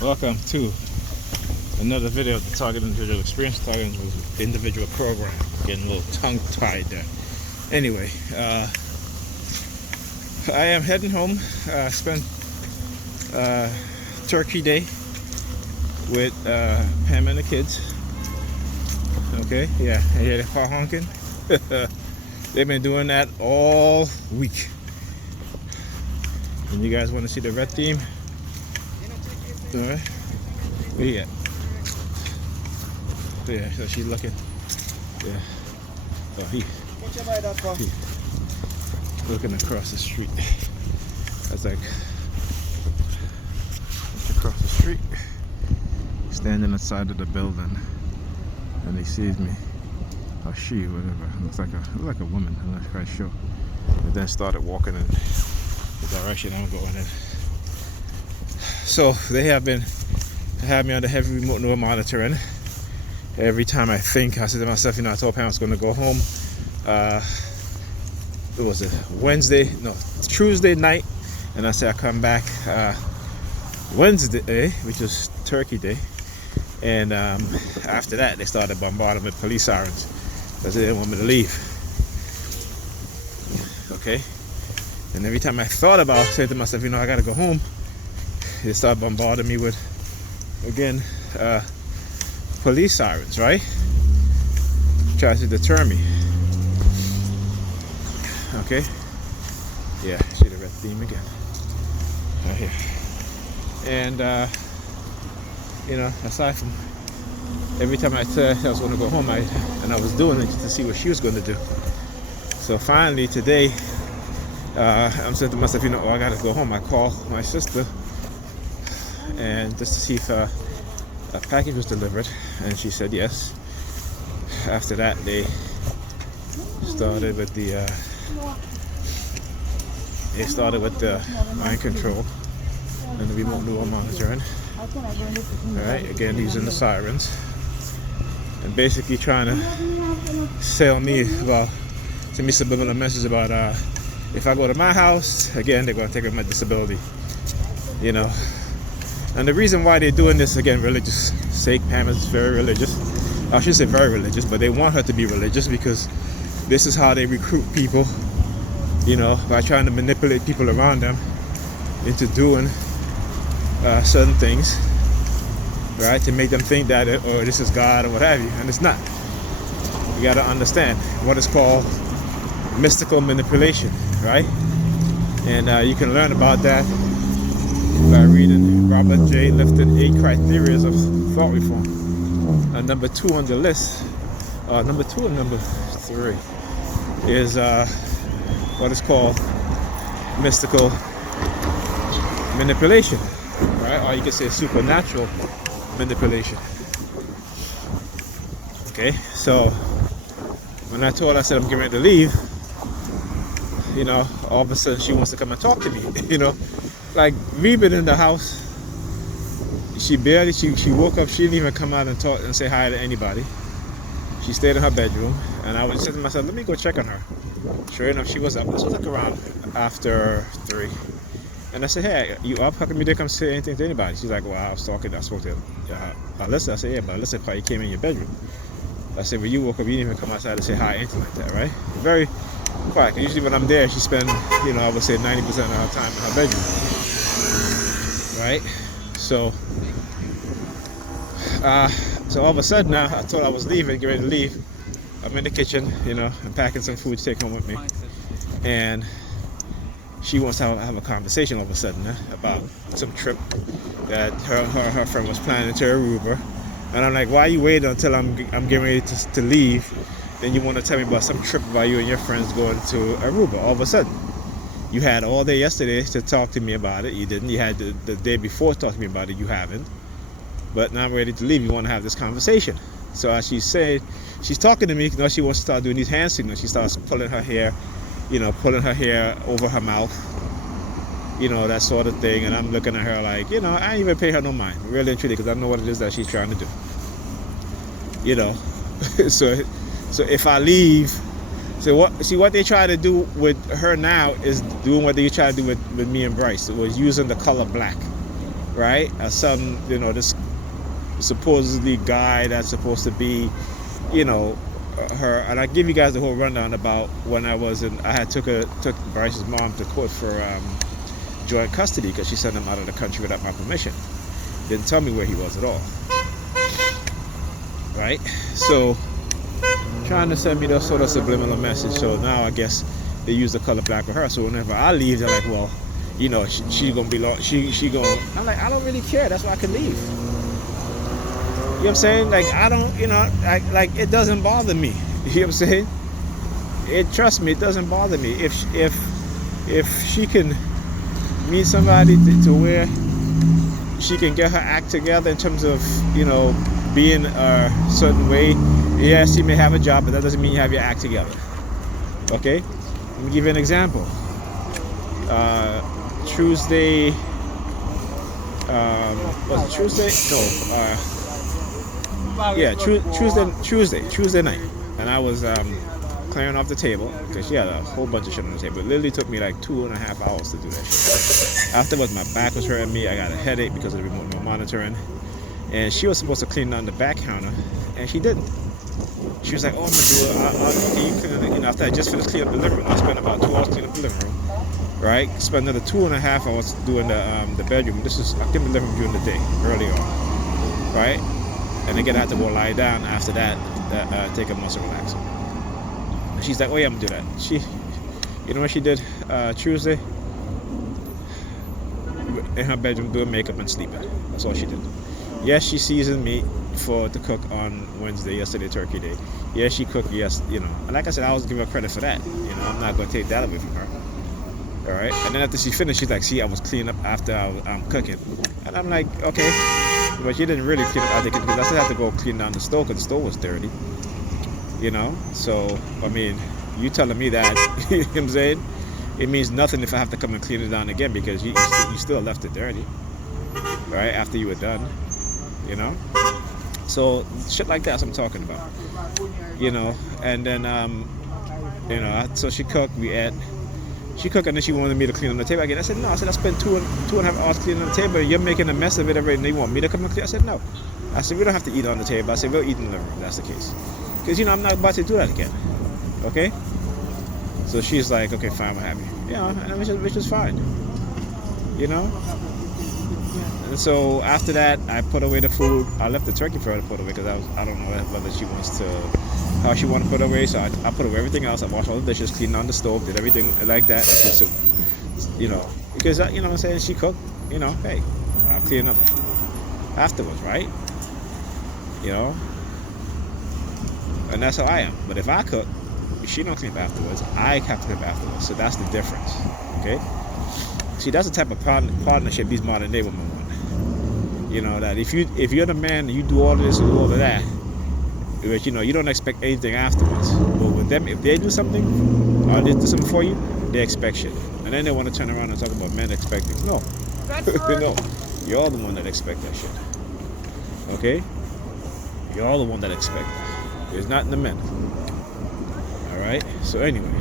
Welcome to another video of the Target Individual Experience, Target Individual Program. Getting a little tongue-tied there. Anyway, I am heading home. Spent Turkey Day with Pam and the kids. Okay, yeah, I hear the car honking. They've been doing that all week. And you guys want to see the red theme? Alright, where you at? Yeah, so she's looking. Yeah. Oh, he looking across the street. That's like across the street. Standing outside of the building, and he sees me, or she, whatever. Looks like a woman. I'm not quite sure. But then started walking in the direction I'm going in. So they have me on the heavy remote neural monitoring. Every time I think, I said to myself, I told Pam I was going to go home. It was a Tuesday night, and I said I come back Wednesday, which was Turkey Day, and after that they started bombarding with police sirens because they didn't want me to leave. Okay, and every time I thought about saying to myself, I gotta go home, they start bombarding me with, again, police sirens, right? Try to deter me. Okay? Yeah, see the red theme again. Right here. And, aside from every time I said I was going to go home, I was doing it just to see what she was going to do. So finally today, I'm saying to myself, I got to go home. I called my sister, and just to see if a package was delivered, and she said yes. After that, they started with the mind control and the remote neural monitoring. All right, again using the sirens and basically trying to sell me subliminal message about if I go to my house again, they're going to take away my disability. And the reason why they're doing this, again, religious sake. Pam is very religious. I shouldn't say very religious, but they want her to be religious because this is how they recruit people, by trying to manipulate people around them into doing certain things, right? To make them think that, this is God or what have you, and it's not. You got to understand what is called mystical manipulation, right? And you can learn about that by reading Robert J. Lifton 8 Criteria of Thought Reform. Number 2 on the list, number 2 and number 3 is what is called mystical manipulation, right? Or you could say supernatural manipulation. Okay, so when I told her, I said I'm getting ready to leave, all of a sudden she wants to come and talk to me, Like, we've been in the house. She woke up, she didn't even come out and talk and say hi to anybody. She stayed in her bedroom, and I was saying to myself, let me go check on her. Sure enough, she was up. This was like around after 3. And I said, hey, you up? How come you didn't come say anything to anybody? She's like, well, I spoke to Alyssa. I said, yeah, but Alyssa probably came in your bedroom. I said, well, you woke up, you didn't even come outside to say hi, anything like that, right? Very quiet. Usually when I'm there, she spends, I would say 90% of her time in her bedroom. Right? So all of a sudden now, I thought I was leaving, getting ready to leave. I'm in the kitchen, I'm packing some food to take home with me. And she wants to have a conversation all of a sudden about some trip that her friend was planning to Aruba. And I'm like, why are you waiting until I'm getting ready to leave? Then you want to tell me about some trip about you and your friends going to Aruba all of a sudden. You had all day yesterday to talk to me about it. You didn't. You had the day before to talk to me about it. You haven't. But now I'm ready to leave. You want to have this conversation. So as she said, she's talking to me. She wants to start doing these hand signals. She starts pulling her hair, pulling her hair over her mouth, that sort of thing. And I'm looking at her like, I ain't even pay her no mind, really and truly, because I know what it is that she's trying to do. So if I leave, so what they try to do with her now is doing what they try to do with me and Bryce. It was using the color black, right? As some, this supposedly guy that's supposed to be, her. And I give you guys the whole rundown about when I had took Bryce's mom to court for joint custody because she sent him out of the country without my permission. Didn't tell me where he was at all, right? So trying to send me that sort of subliminal message. So now I guess they use the color black with her. So whenever I leave, they're like, well, she's gonna be she gonna. I'm like, I don't really care. That's why I can leave. You know what I'm saying? Like, I don't, like it doesn't bother me. You know what I'm saying? Trust me, it doesn't bother me. If she can meet somebody to where she can get her act together in terms of, being a certain way. Yeah, she may have a job, but that doesn't mean you have your act together. Okay? Let me give you an example. Tuesday, was it Tuesday? No, Tuesday night. And I was clearing off the table because she had a whole bunch of shit on the table. It literally took me like 2.5 hours to do that shit. Afterwards, my back was hurting me. I got a headache because of the remote monitoring. And she was supposed to clean down the back counter, and she didn't. She was like, "Oh, I'm gonna do it. Can you clean it?" After I just finished cleaning up the living room, I spent about 2 hours cleaning up the living room. Right? Spent another 2.5 hours doing the bedroom. I cleaned the living room during the day, early on. Right? And again, I had to go lie down after that, take a muscle relaxer. And she's like, "Oh yeah, I'm gonna do that." You know what she did Tuesday? In her bedroom, doing makeup and sleeping. That's all she did. Yes, she seasoned meat to cook on Wednesday, yesterday, Turkey Day. Yes, she cooked. Yes, And like I said, I was giving her credit for that. I'm not gonna take that away from her. All right. And then after she finished, she's like, "See, I was cleaning up after I'm cooking," and I'm like, "Okay." But she didn't really clean up after because I still had to go clean down the stove because the stove was dirty. So, I mean, you telling me that, you know what I'm saying? It means nothing if I have to come and clean it down again because you still left it dirty, right? After you were done, So, shit like that's what I'm talking about, And then, so she cooked, we ate. She cooked and then she wanted me to clean on the table again. I said, no. I spent 2.5 hours cleaning on the table. You're making a mess of it already and you want me to come and clean? I said, no. I said, we don't have to eat on the table. I said, we'll eat in the living room if that's the case. Because, I'm not about to do that again. Okay? So she's like, okay, fine, what have you. Which is fine. And so after that, I put away the food. I left the turkey for her to put away because I don't know whether she wants to, how she want to put away. So I put away everything else. I washed all the dishes, cleaned on the stove, did everything like that. So, because, what I'm saying, she cooked, hey, I'll clean up afterwards, right? And that's how I am. But if I cook, she don't clean up afterwards. I have to clean up afterwards. So that's the difference, okay? See, that's the type of partnership these modern day women want. That if you're the man and you do all of this and do all of that, but you don't expect anything afterwards. But with them, if they do something or they do something for you, they expect shit. And then they want to turn around and talk about men expecting. No. No. You're the one that expect that shit. Okay? You're the one that expect that. It's not the men. Alright? So anyway.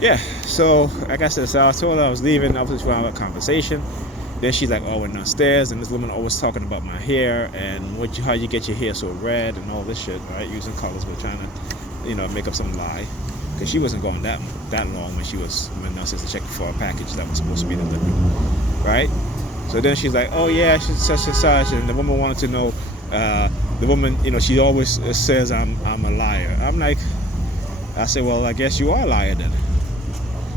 Yeah, so like I said, so I told her I was leaving. I was just trying to have a conversation. Then she's like, "Oh, we're downstairs," and this woman always talking about my hair and how you get your hair so red and all this shit, right? Using colors, but trying to, make up some lie, because she wasn't going that long when she was downstairs to check for a package that was supposed to be delivered, right? So then she's like, "Oh yeah, she's such," and the woman wanted to know. The woman, she always says I'm a liar. I'm like, I said, well, I guess you are a liar then.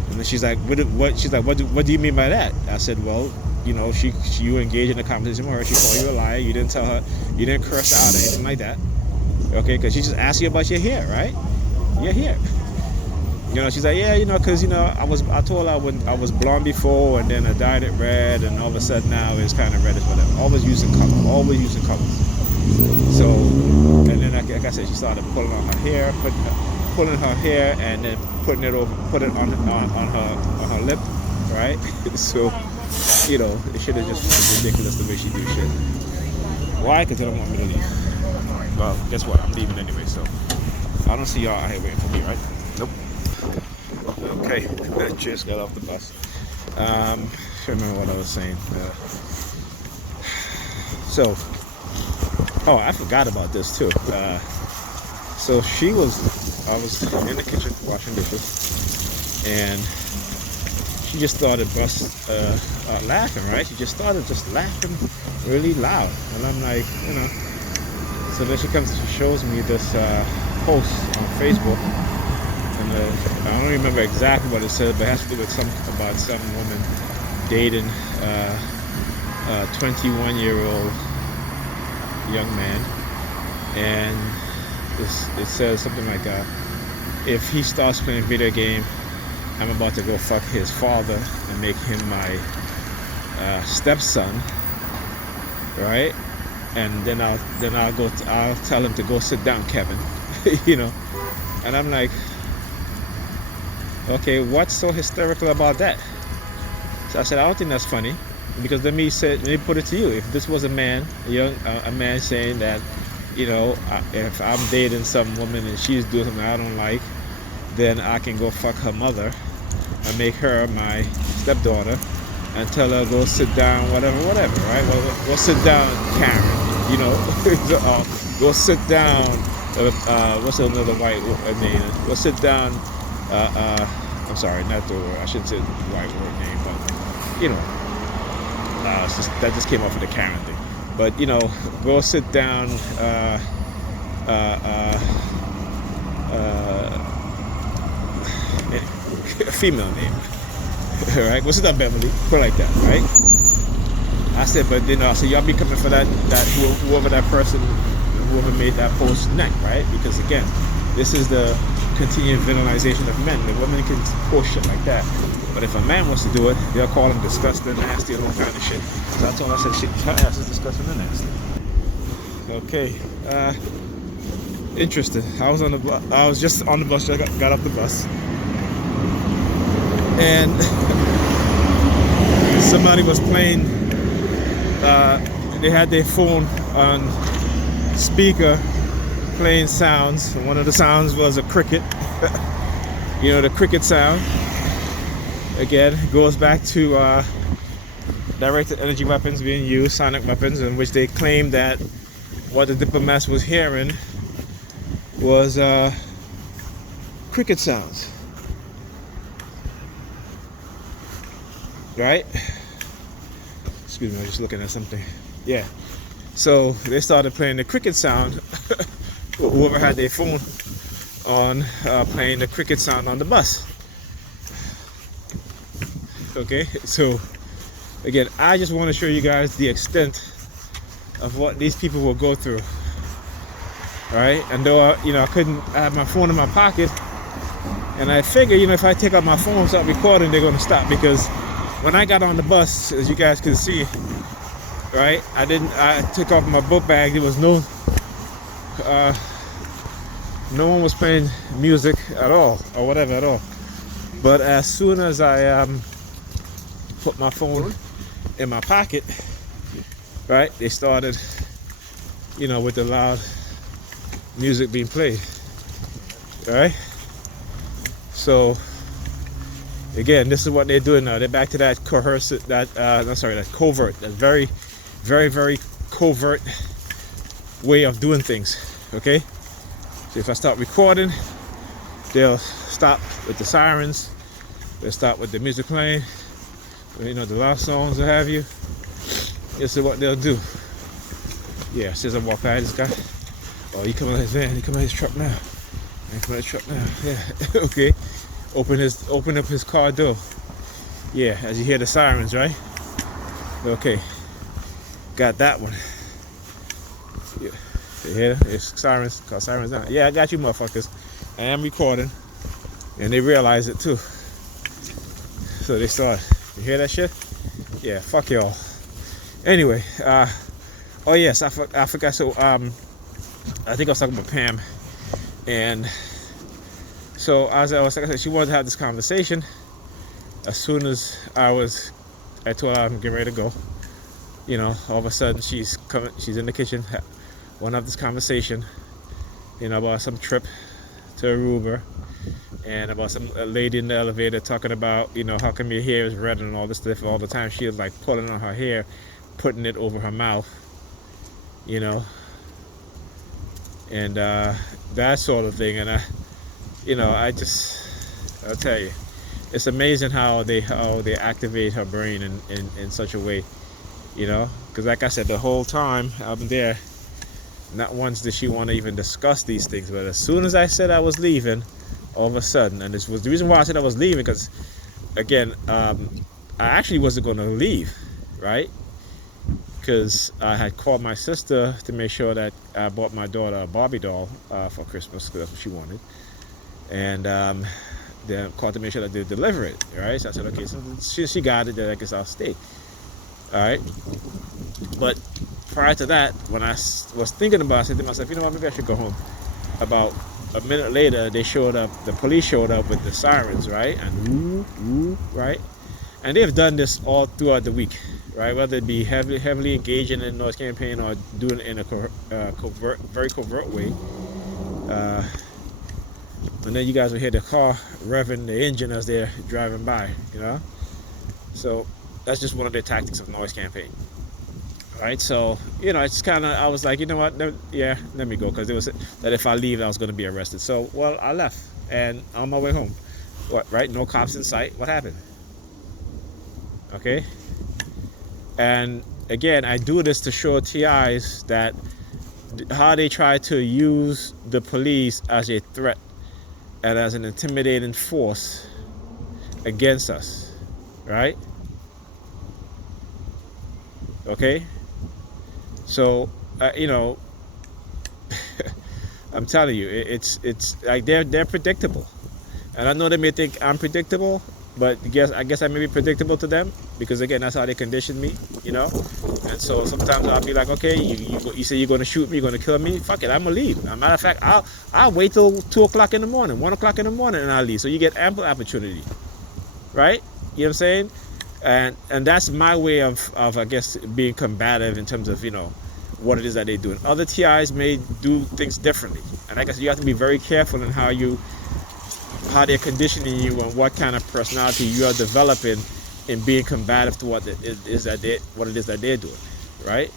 And then she's like, what? She's like, what do you mean by that? I said, well, you engaged in a conversation with her. She called you a liar. You didn't tell her. You didn't curse her out or anything like that. Okay, because she just asked you about your hair, right? Your hair. She's like, yeah, because I told her when I was blonde before, and then I dyed it red, and all of a sudden now it's kind of reddish, whatever. Always using colors. So, and then like I said, she started pulling on her hair, pulling her hair, and then put it on her lip, right? So, it should have just been ridiculous the way she do shit. Why? Because they don't want me to leave. Well, guess what? I'm leaving anyway, so I don't see y'all out here waiting for me, right? Nope. Okay, just got off the bus. I can't remember what I was saying. Oh, I forgot about this too. So I was in the kitchen washing dishes, and she just started laughing, right? She just started laughing really loud, and I'm like, So then she shows me this post on Facebook, and I don't remember exactly what it said, but it has to do with about some woman dating a 21-year-old young man, and it says something like, if he starts playing video game, I'm about to go fuck his father and make him my stepson, right? And then I'll tell him to go sit down, Kevin. And I'm like, okay, what's so hysterical about that? So I said, I don't think that's funny, because let me put it to you: if this was a man saying that, if I'm dating some woman and she's doing something I don't like, then I can go fuck her mother and make her my stepdaughter and tell her go sit down, whatever, right? Well, go sit down, Karen. Go sit down. What's another white name? Go sit down. I'm sorry, not the word. I shouldn't say the white word name, but that just came off of the Karen thing. But go sit down. A female name. All right, go sit down, Beverly. Put it like that, right? I said, but then so y'all be coming for that whoever that person, whoever made that post next, right? Because again, this is the continued villainization of men. The women can post shit like that, but if a man wants to do it, they'll call him disgusting, nasty, and all kind of shit. So that's all I said. Shit, her ass is disgusting and nasty. Okay, interesting. I was just on the bus. Just got off the bus, and somebody was playing. They had their phone on speaker playing sounds, and one of the sounds was a cricket. The cricket sound. Again, goes back to directed energy weapons being used, sonic weapons, in which they claimed that what the diplomats was hearing was cricket sounds. Right? Excuse me, I'm just looking at something. Yeah. So they started playing the cricket sound. Whoever had their phone on, playing the cricket sound on the bus. Okay, so again, I just want to show you guys the extent of what these people will go through. All right, and though I have my phone in my pocket, and I figure, if I take out my phone and start recording, they're going to stop, because when I got on the bus, as you guys can see, right, I took off my book bag. There was no one was playing music at all, or whatever at all. But as soon as I put my phone in my pocket, right, they started, with the loud music being played, right? So again, this is what they're doing now. They're back to that coercive, that covert, that very, very, very covert way of doing things. Okay, so if I start recording, they'll stop with the sirens, they'll stop with the music playing, the love songs, what have you. This is what they'll do. Yeah, since I walk by this guy, oh, he coming out his van, he coming out his truck now. He coming out his truck now. Yeah. Okay. Open up his car door. Yeah, as you hear the sirens, right? Okay. Got that one. Yeah. You hear it? It's sirens. Call sirens now. Yeah, I got you, motherfuckers. I am recording, and they realize it too. So they start. You hear that shit? Yeah. Fuck y'all. Anyway. Oh yes, I forgot. So I think I was talking about Pam, and so as I said, she wanted to have this conversation. As soon as I told her I'm getting ready to go. All of a sudden she's in the kitchen, want to have this conversation, about some trip to Aruba, and about some lady in the elevator talking about, you know, how come your hair is red and all this stuff all the time. She was like pulling on her hair, putting it over her mouth, you know, and that sort of thing. And I'll tell you, it's amazing how they activate her brain in such a way, you know, because like I said, the whole time I've been there, not once did she want to even discuss these things. But as soon as I said I was leaving, all of a sudden, and this was the reason why I said I was leaving, because again, I actually wasn't going to leave, right? Because I had called my sister to make sure that I bought my daughter a Barbie doll for Christmas, because that's what she wanted, and then called to make sure that they deliver it, right? So I said, okay, so she got it, then I guess I'll stay, all right? But prior to that, when I was thinking about it, I said to myself, you know what, maybe I should go home. About a minute later, the police showed up with the sirens, right? And right? And they've done this all throughout the week, right? Whether it be heavily engaging in the noise campaign or doing it in a very covert way. And then you guys will hear the car revving the engine as they're driving by, you know? So that's just one of their tactics of noise campaign. Right, so you know, it's kind of, I was like, you know what, let me go, because it was that if I leave I was going to be arrested. So well, I left, and on my way home, right, no cops in sight. What happened? Okay, and again, I do this to show TIs that how they try to use the police as a threat and as an intimidating force against us, right? Okay. So you know, I'm telling you, it's like they're predictable, and I know they may think I'm predictable, but I guess I may be predictable to them, because again, that's how they conditioned me, you know. And so sometimes I'll be like, okay, you say you're going to shoot me, you're going to kill me, fuck it, I'm gonna leave. As a matter of fact, I'll wait till 2 o'clock in the morning, 1 o'clock in the morning, and I'll leave. So you get ample opportunity, right? You know what I'm saying? And that's my way of I guess being combative in terms of, you know, what it is that they're doing. Other TIs may do things differently, and I guess you have to be very careful in how they're conditioning you and what kind of personality you are developing in being combative to what it is that they're doing, right?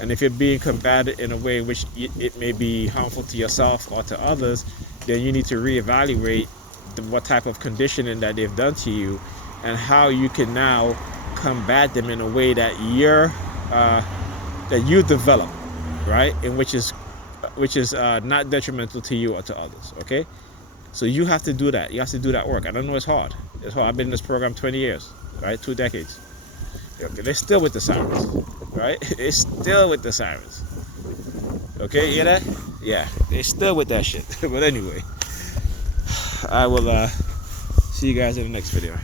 And if you're being combative in a way in which it may be harmful to yourself or to others, then you need to reevaluate what type of conditioning that they've done to you, and how you can now combat them in a way that you develop, right? And which is not detrimental to you or to others. Okay, so you have to do that. You have to do that work. I don't know, it's hard. It's hard. I've been in this program 20 years, right? 2 decades. Okay, they're still with the sirens, right? They're still with the sirens. Okay, you hear that? Yeah, they're still with that shit. But anyway, I will see you guys in the next video.